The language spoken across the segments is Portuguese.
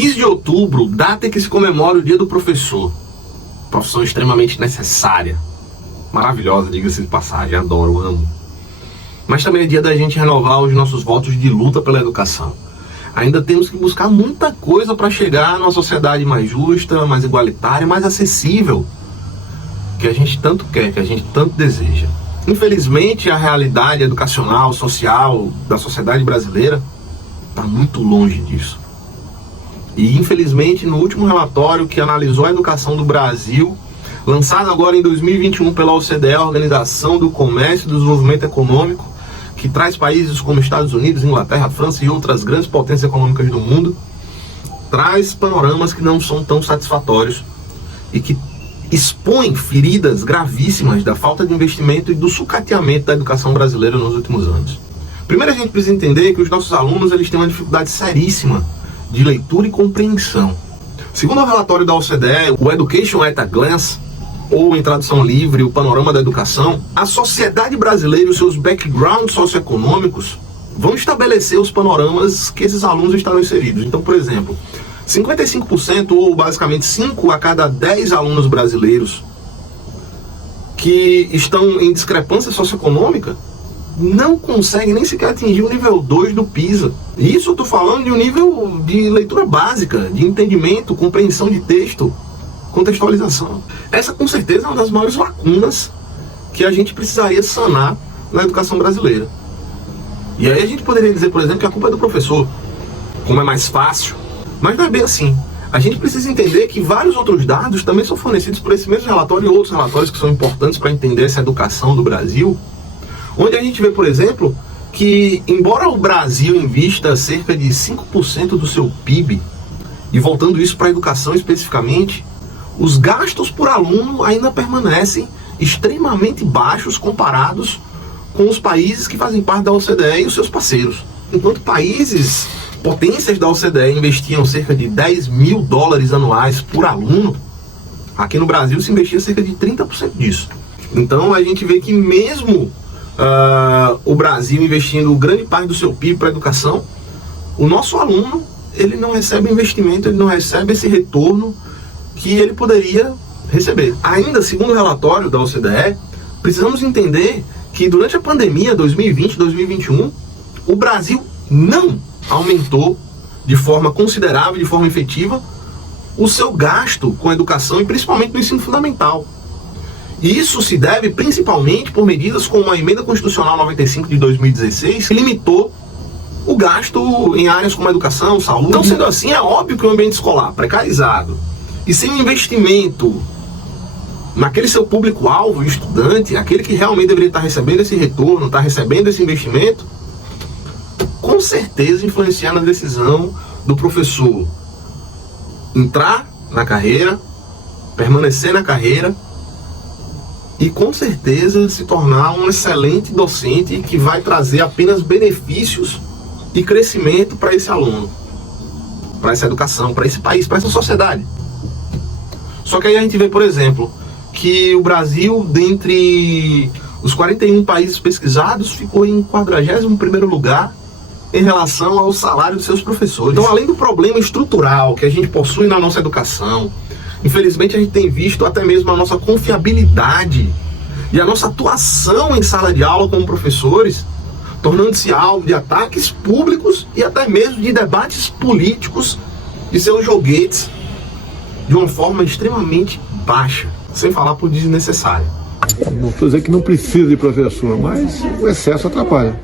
15 de outubro, data em que se comemora o Dia do Professor. Profissão extremamente necessária. Maravilhosa, diga-se de passagem, adoro, amo. Mas também é dia da gente renovar os nossos votos de luta pela educação. Ainda temos que buscar muita coisa para chegar numa sociedade mais justa, mais igualitária, mais acessível, que a gente tanto quer, que a gente tanto deseja. Infelizmente, a realidade educacional, social da sociedade brasileira está muito longe disso. E infelizmente, no último relatório que analisou a educação do Brasil, lançado agora em 2021 pela OCDE, a Organização do Comércio e do Desenvolvimento Econômico, que traz países como Estados Unidos, Inglaterra, França e outras grandes potências econômicas do mundo, traz panoramas que não são tão satisfatórios e que expõem feridas gravíssimas da falta de investimento e do sucateamento da educação brasileira nos últimos anos. Primeiro, a gente precisa entender que os nossos alunos eles têm uma dificuldade seríssima de leitura e compreensão. Segundo o relatório da OCDE, o Education at a Glance, ou em tradução livre, o panorama da educação, a sociedade brasileira e os seus backgrounds socioeconômicos vão estabelecer os panoramas que esses alunos estarão inseridos. Então, por exemplo, 55% ou basicamente 5 a cada 10 alunos brasileiros que estão em discrepância socioeconômica não conseguem nem sequer atingir o nível 2 do PISA. E isso eu estou falando de um nível de leitura básica, de entendimento, compreensão de texto, contextualização. Essa com certeza é uma das maiores lacunas que a gente precisaria sanar na educação brasileira. E aí a gente poderia dizer, por exemplo, que a culpa é do professor, como é mais fácil, mas não é bem assim. A gente precisa entender que vários outros dados também são fornecidos por esse mesmo relatório e outros relatórios que são importantes para entender essa educação do Brasil, onde a gente vê, por exemplo, que embora o Brasil invista cerca de 5% do seu PIB, e voltando isso para a educação especificamente, os gastos por aluno ainda permanecem extremamente baixos comparados com os países que fazem parte da OCDE e os seus parceiros. Enquanto países, potências da OCDE investiam cerca de 10 mil dólares anuais por aluno, aqui no Brasil se investia cerca de 30% disso. Então a gente vê que mesmo o Brasil investindo grande parte do seu PIB para a educação, o nosso aluno ele não recebe investimento, ele não recebe esse retorno que ele poderia receber. Ainda, segundo o relatório da OCDE, precisamos entender que durante a pandemia 2020-2021, o Brasil não aumentou de forma considerável, de forma efetiva, o seu gasto com a educação e principalmente no ensino fundamental. E isso se deve principalmente por medidas como a Emenda Constitucional 95 de 2016, que limitou o gasto em áreas como a educação, saúde. Então, sendo assim, é óbvio que o ambiente escolar precarizado e sem investimento naquele seu público-alvo, estudante, aquele que realmente deveria estar recebendo esse retorno, estar recebendo esse investimento, com certeza influenciar na decisão do professor entrar na carreira, permanecer na carreira e com certeza se tornar um excelente docente que vai trazer apenas benefícios e crescimento para esse aluno, para essa educação, para esse país, para essa sociedade. Só que aí a gente vê, por exemplo, que o Brasil, dentre os 41 países pesquisados, ficou em 41º lugar em relação ao salário de seus professores. Então, além do problema estrutural que a gente possui na nossa educação, infelizmente a gente tem visto até mesmo a nossa confiabilidade e a nossa atuação em sala de aula como professores, tornando-se alvo de ataques públicos e até mesmo de debates políticos de seus joguetes de uma forma extremamente baixa, sem falar por desnecessária. Não estou dizendo que não precisa de professor, mas o excesso atrapalha.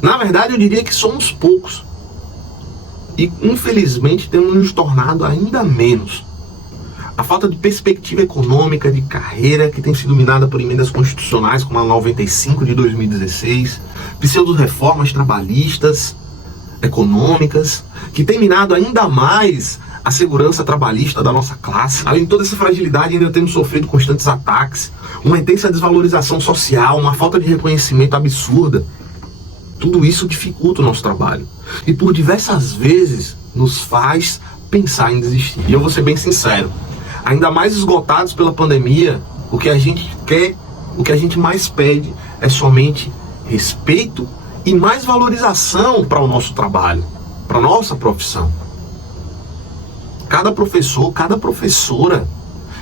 Na verdade, eu diria que somos poucos. E, infelizmente, temos nos tornado ainda menos. A falta de perspectiva econômica de carreira que tem sido minada por emendas constitucionais como a 95 de 2016, pseudo-reformas trabalhistas, econômicas, que tem minado ainda mais a segurança trabalhista da nossa classe. Além de toda essa fragilidade, ainda temos sofrido constantes ataques, uma intensa desvalorização social, uma falta de reconhecimento absurda. Tudo isso dificulta o nosso trabalho e por diversas vezes nos faz pensar em desistir. E eu vou ser bem sincero, ainda mais esgotados pela pandemia, o que a gente quer, o que a gente mais pede é somente respeito e mais valorização para o nosso trabalho, para a nossa profissão. cada professor, cada professora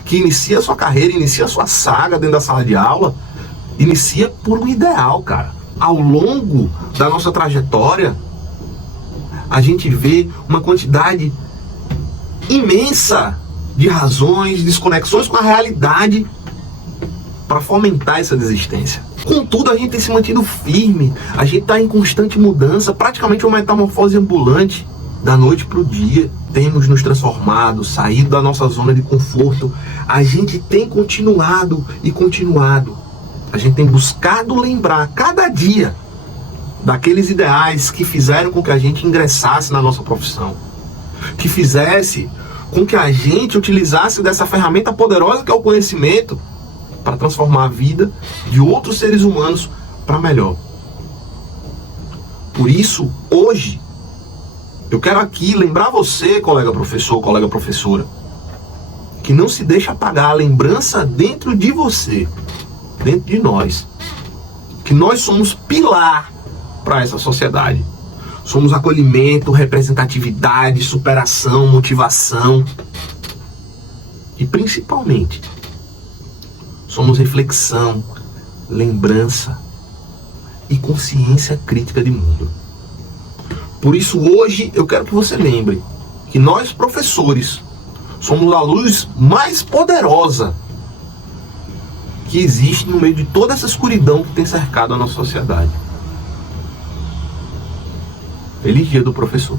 que inicia a sua carreira, inicia a sua saga dentro da sala de aula, inicia por um ideal, cara. Ao longo da nossa trajetória, a gente vê uma quantidade imensa de razões, desconexões com a realidade para fomentar essa desistência. Contudo, a gente tem se mantido firme, a gente está em constante mudança, praticamente uma metamorfose ambulante. Da noite para o dia, temos nos transformado, saído da nossa zona de conforto. A gente tem continuado e continuado. A gente tem buscado lembrar cada dia daqueles ideais que fizeram com que a gente ingressasse na nossa profissão, que fizesse com que a gente utilizasse dessa ferramenta poderosa que é o conhecimento para transformar a vida de outros seres humanos para melhor. Por isso, hoje, eu quero aqui lembrar você, colega professor, colega professora, que não se deixe apagar a lembrança dentro de você, dentro de nós, que nós somos pilar para essa sociedade. Somos acolhimento, representatividade, superação, motivação e principalmente somos reflexão, lembrança e consciência crítica de mundo. Por isso hoje eu quero que você lembre que nós professores somos a luz mais poderosa que existe no meio de toda essa escuridão que tem cercado a nossa sociedade. Feliz Dia do Professor.